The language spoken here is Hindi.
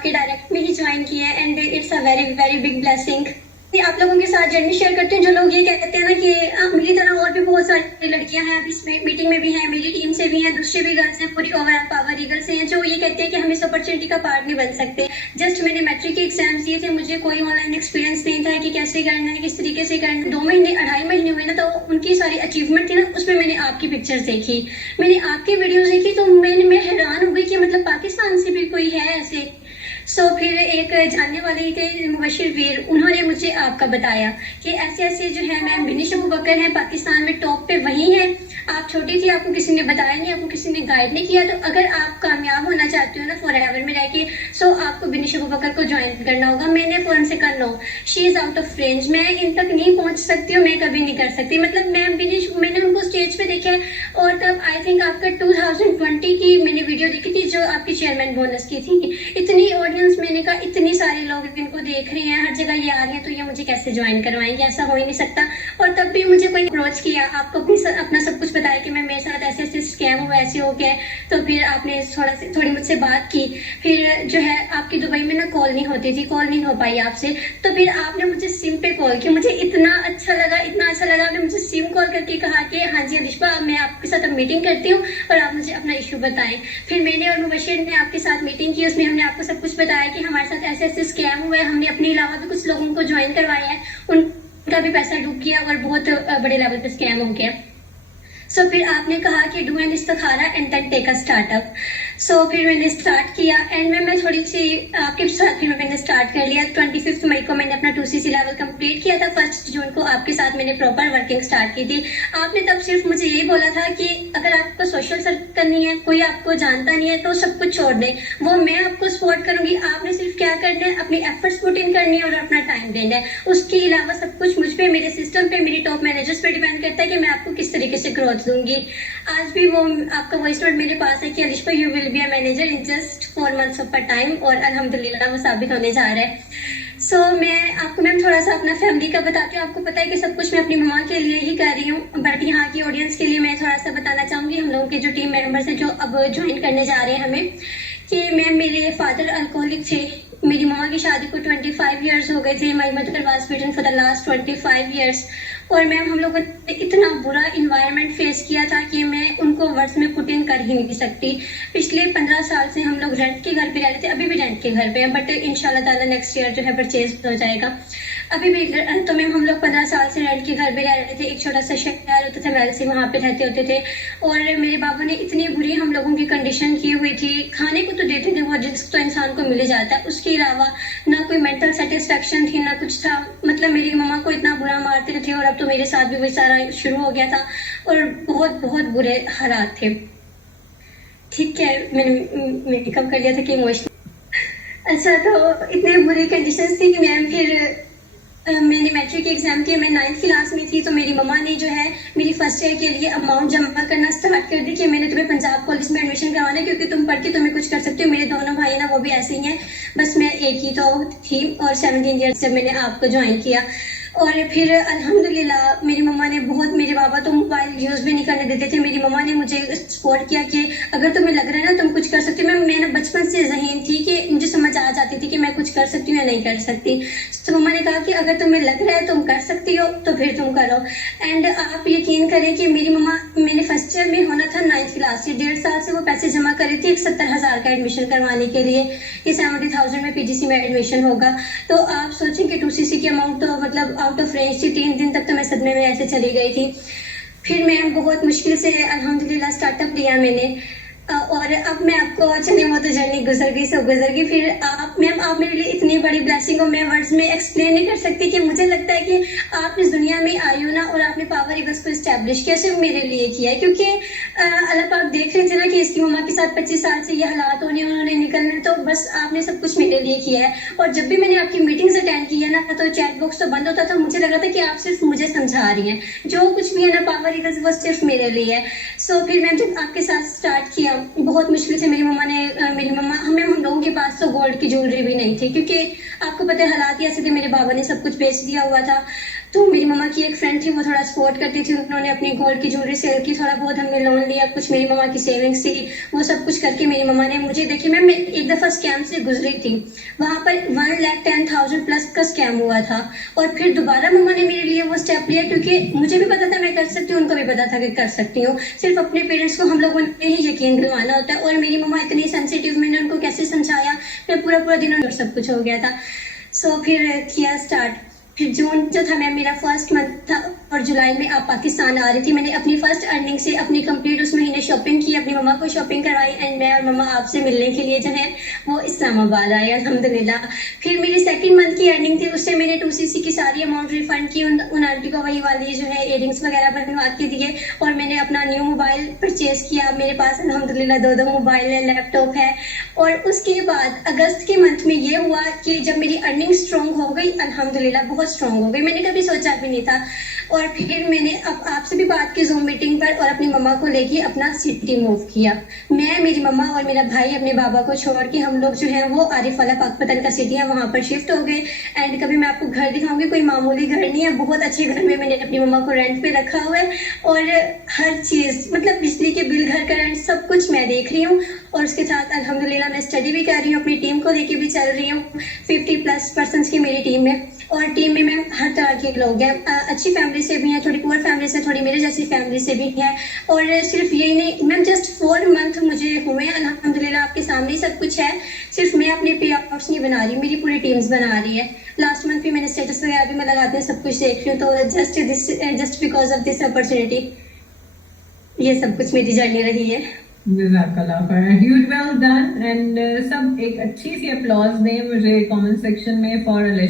आपके डायरेक्ट में ही ज्वाइन किया है and it's a very very big blessing. आप लोगों के साथ जर्नी शेयर करते हैं। जो लोग ये कहते हैं ना कि मेरी तरह और भी बहुत सारी लड़कियां हैं, अभी इसमें मीटिंग में भी हैं, मेरी टीम से भी हैं, दूसरे भी गर्ल्स हैं, पूरी ओवरऑल पावर ईगल से हैं, जो ये कहते हैं कि हम इस अपॉर्चुनिटी का पार्ट नहीं बन सकते। जस्ट मैंने मैट्रिक के एग्जाम्स दिए थे, मुझे कोई ऑनलाइन एक्सपीरियंस नहीं था कि कैसे करना है, किस तरीके से करना है। 2 महीने 2.5 महीने हुए ना, तो उनकी सारी अचीवमेंट थी ना, उसमें मैंने आपकी पिक्चर्स देखी, मैंने आपकी वीडियोज देखी, तो मैं हैरान हो गई कि मतलब पाकिस्तान से भी कोई है ऐसे। सो फिर एक जानने वाले ही थे मुबशिर वीर, उन्होंने मुझे आपका बताया कि ऐसे ऐसे जो है मैम बिनिश अबू बकर हैं, पाकिस्तान में टॉप पे वही हैं। आप छोटी थी, आपको किसी ने बताया नहीं, आपको किसी ने गाइड नहीं किया, तो अगर आप कामयाब होना चाहते हो ना फॉरएवर में रह के, सो आपको बिनिश अबू बकर को ज्वाइन करना होगा। मैंने फौरन से कर लो, she is out of range, मैं इन तक नहीं पहुंच सकती हूँ, मैं कभी नहीं कर सकती। मतलब मैम बिनिश, मैंने उनको स्टेज पे देखा है, और तब आई थिंक आपका 2020 की मैंने वीडियो देखी थी जो आपकी चेयरमैन बोनस की थी। इतनी ऑडियंस, मैंने कहा इतनी सारे लोग इनको देख रहे हैं, हर जगह ये आ रही है, तो ये मुझे कैसे ज्वाइन करवाएंगे, ऐसा हो ही नहीं सकता। और तब भी मुझे कोई अप्रोच किया, आपको अपना सब कुछ बताया कि मैं मेरे साथ ऐसे ऐसे स्कैम हुआ, ऐसे हो गया। तो फिर आपने थोड़ी मुझसे बात की, फिर जो है आपकी दुबई में ना कॉल नहीं होती थी, कॉल नहीं हो पाई आपसे, तो फिर आपने मुझे सिम पे कॉल की। मुझे इतना अच्छा लगा, इतना अच्छा लगा, आपने मुझे सिम कॉल करके कहा कि हाँ जी अलिशा, मैं आपके साथ अब मीटिंग करती हूँ और आप मुझे अपना इशू बताएं। फिर मैंने और मुबशिर ने आपके साथ मीटिंग की, उसमें हमने आपको सब कुछ बताया कि हमारे साथ ऐसे ऐसे स्कैम हुआ है, हमने अपने अलावा भी कुछ लोगों को ज्वाइन करवाया है, उनका भी पैसा डूब गया और बहुत बड़े लेवल पे स्कैम हो गया। सो फिर आपने कहा कि डू एन इस्तिखारा and then take a startup. So फिर मैंने स्टार्ट किया एंड मैं थोड़ी सी आपके साथ फिर मैंने स्टार्ट कर लिया। 25 मई को मैंने अपना 2cc लेवल कंप्लीट किया था, 1 जून को आपके साथ मैंने प्रॉपर वर्किंग स्टार्ट की थी। आपने तब सिर्फ मुझे ये बोला था कि अगर आपको सोशल सर्च करनी है, कोई आपको जानता नहीं है, तो सब कुछ छोड़ दे, वो मैं आपको सपोर्ट करूंगी, आपने सिर्फ क्या करना है, अपनी एफर्ट्स पुट इन करनी है और अपना टाइम देना है। उसके अलावा सब कुछ मुझ पे, मेरे सिस्टम पे, मेरी टॉप मैनेजर्स पे डिपेंड करता है कि मैं आपको किस तरीके से ग्रोथ दूंगी। आज भी वो आपका वॉइस नोट मेरे पास है कि Alisha you will be a manager in just 4 months of a time, और अल्हम्दुलिल्लाह वो साबित होने जा रहा है। सो मैं आपको मैम थोड़ा सा अपना फैमिली का बताती हूँ। आपको पता है कि सब कुछ मैं अपनी मम्मा के लिए ही कर रही हूँ, बट यहाँ की ऑडियंस के लिए मैं थोड़ा सा बताना चाहूंगी, हम लोगों के जो टीम मेंबर्स हैं जो अब ज्वाइन करने जा रहे हैं हमें, कि मैम मेरे फादर अल्कोहलिक थे, मेरी मम्मा की शादी को 25 ईयर्स हो गए थे, my mother was bitten for the last 25 years. और मैम हम लोगों ने इतना बुरा इन्वायरमेंट फेस किया था कि मैं उनको वर्ड्स में पुट इन कर ही नहीं सकती। पिछले 15 साल से हम लोग रेंट के घर पे रह रहे थे, अभी भी रेंट के घर पे हैं, बट इंशाल्लाह ताला नेक्स्ट ईयर जो है परचेज हो जाएगा। अभी भी तो मैम हम लोग 15 साल से रेंट के घर पे रह रहे थे, एक छोटा सा शहर होता था महल से, वहाँ पे रहते होते थे। और मेरे बाबू ने इतनी बुरी हम लोगों की कंडीशन की हुई थी, खाने को तो देते थे वो जिस तो इंसान को मिल जाता है, उसके अलावा ना कोई मेंटल सेटिस्फेक्शन थी ना कुछ था। मतलब मेरी मम्मा को इतना बुरा मारते थे, और अब तो मेरे साथ भी वही सारा शुरू हो गया था, और बहुत बहुत बुरे हालात थे। ठीक है, मैंने मेकअप कर लिया था कि इमोशनल। अच्छा, तो इतने बुरी कंडीशन थी कि मैम फिर मैंने मैट्रिक एग्जाम किया, मैं 9th क्लास में थी, तो मेरी मम्मा ने जो है मेरी फर्स्ट ईयर के लिए अमाउंट जमा करना स्टार्ट कर दी कि मैंने तुम्हें पंजाब कॉलेज में एडमिशन करवाना है, क्योंकि तुम पढ़ के तुम्हें कुछ कर सकते हो। मेरे दोनों भाई ना वो भी ऐसे ही हैं, बस मैं एक ही तो थी। और 17 ईयर्स जब मैंने आपको ज्वाइन किया, और फिर अल्हम्दुलिल्लाह मेरी मम्मा ने बहुत, मेरे बाबा तो मोबाइल यूज भी नहीं करने देते थे, मेरी मम्मा ने मुझे सपोर्ट किया कि अगर तुम्हें लग रहा है ना तुम कुछ कर सकती हो। मैं ना बचपन से ज़हीन थी कि मुझे समझ आ जाती थी कि मैं कुछ कर सकती हूँ या नहीं कर सकती। तो मम्मा ने कहा कि अगर तुम्हें लग रहा है तुम कर सकती हो तो फिर तुम करो। एंड आप यकीन करें कि मेरी मम्मा, मैंने फर्स्ट ईयर में होना था 9th क्लास से, 1.5 साल से वो पैसे जमा कर रही थी 70,000 का एडमिशन करवाने के लिए, कि 70,000 में पीजीसी में एडमिशन होगा। तो आप सोचें कि 2cc की अमाउंट तो मतलब आउट ऑफ रेंज थी। 3 दिन तक तो मैं सदमे में ऐसे चली गई थी। फिर मैं बहुत मुश्किल से अल्हम्दुलिल्लाह स्टार्टअप लिया मैंने, और अब मैं आपको, चलिए वो तो जर्नी गुजर गई, सब गुजर गई। फिर आप मैम, आप मेरे लिए इतनी बड़ी ब्लेसिंग हो, मैं वर्ड्स में एक्सप्लेन नहीं कर सकती। कि मुझे लगता है कि आप इस दुनिया में आई हो ना, और आपने पावर ईगल्स को इस्टेब्लिश किया, सिर्फ मेरे लिए किया है। क्योंकि अल्लाह पाक देख रहे थे ना कि इसकी मम्मा के साथ 25 साल से ये हालात होने, उन्होंने निकलने, तो बस आपने सब कुछ मेरे लिए किया है। और जब भी मैंने आपकी मीटिंग्स अटेंड की है ना, तो चैट बॉक्स तो बंद होता था, मुझे लग रहा था कि आप सिर्फ मुझे समझा रही हैं, जो कुछ भी है ना पावर ईगल्स वो सिर्फ मेरे लिए है। सो फिर मैम जब आपके साथ स्टार्ट किया, बहुत मुश्किल से मेरी मम्मा ने, हम लोगों के पास तो गोल्ड की ज्वेलरी भी नहीं थी, क्योंकि आपको पता है हालात ही ऐसे थे, मेरे बाबा ने सब कुछ बेच दिया हुआ था। तो मेरी मम्मा की एक फ्रेंड थी, वो थोड़ा सपोर्ट करती थी, उन्होंने अपनी गोल्ड की ज्वेलरी सेल की, थोड़ा बहुत हमने लोन लिया, कुछ मेरी मम्मा की सेविंग्स थी, वो सब कुछ करके मेरी मम्मा ने मुझे, देखिए मैं एक दफ़ा स्कैम से गुजरी थी, वहाँ पर 1,10,000 प्लस का स्कैम हुआ था। और फिर दोबारा मम्मा ने मेरे लिए वो स्टेप लिया, क्योंकि मुझे भी पता था मैं कर सकती हूँ, उनको भी पता था कि कर सकती हूँ, सिर्फ अपने पेरेंट्स को हम लोगों ने ही यकीन दिलवाना होता है। और मेरी मम्मा इतनी सेंसिटिव, मैंने उनको कैसे समझाया, फिर पूरा पूरा दिन उनको सब कुछ हो गया था। सो फिर किया स्टार्ट। फिर जून जो था मैम मेरा फर्स्ट मंथ था, और जुलाई में आप पाकिस्तान आ रही थी। मैंने अपनी फर्स्ट अर्निंग से अपनी कंप्लीट उस महीने शॉपिंग की, अपनी मम्मा को शॉपिंग करवाई, एंड मैं और मम्मा आपसे मिलने के लिए जो है वो इस्लामाबाद आए अल्हम्दुलिल्लाह। फिर मेरी सेकंड मंथ की अर्निंग थी, उससे मैंने 2cc की सारी अमाउंट रिफंड की, उन आंटी को वही वाली जो है इयरिंग्स वगैरह बनवा के दिए, और मैंने अपना न्यू मोबाइल परचेज किया। मेरे पास अल्हम्दुलिल्लाह 2 मोबाइल है, लैपटॉप है। और उसके बाद अगस्त के मंथ में ये हुआ कि जब मेरी अर्निंग स्ट्रॉन्ग हो गई, अल्हम्दुलिल्लाह बहुत स्ट्रॉन्ग हो गई, मैंने कभी सोचा भी नहीं था। और फिर मैंने अब आपसे भी बात की जूम मीटिंग पर, और अपनी मम्मा को लेके अपना सिटी मूव किया। मैं, मेरी मम्मा और मेरा भाई अपने बाबा को छोड़ के हम लोग जो है वो आरिफ वाला पाकपतन का सिटी है, वहाँ पर शिफ्ट हो गए। एंड कभी मैं आपको घर दिखाऊंगी, कोई मामूली घर नहीं है, बहुत अच्छे घर में मैंने अपनी मम्मा को रेंट पे रखा हुआ है। और हर चीज़, मतलब बिजली के बिल, घर का रेंट, सब कुछ मैं देख रही हूँ। और उसके साथ अल्हम्दुलिल्लाह मैं स्टडी भी कर रही हूँ, अपनी टीम को लेके भी चल रही हूँ। 50+ पर्सन्स की मेरी टीम है, और टीम में मैम हर तरह के लोग हैं, अच्छी फैमिली से भी हैं, थोड़ी पुअर फैमिली से, थोड़ी मेरे जैसी फैमिली से भी है। और सिर्फ यही नहीं मैम, जस्ट 4 मंथ मुझे हुए हैं, अल्हम्दुलिल्लाह आपके सामने ही सब कुछ है। सिर्फ मैं अपने पे आउट्स नहीं बना रही, मेरी पूरी टीम्स बना रही है। लास्ट मंथ भी मैंने स्टेटस वगैरह भी मैं लगाते हैं, सब कुछ देख रही हूँ। तो just because of this opportunity, ये सब कुछ मेरी जर्नी रही है। जज़ाकल्लाह खैर, ह्यूज वेल डन। एंड सब एक अच्छी सी अप्लॉज दें मुझे कमेंट सेक्शन में फॉर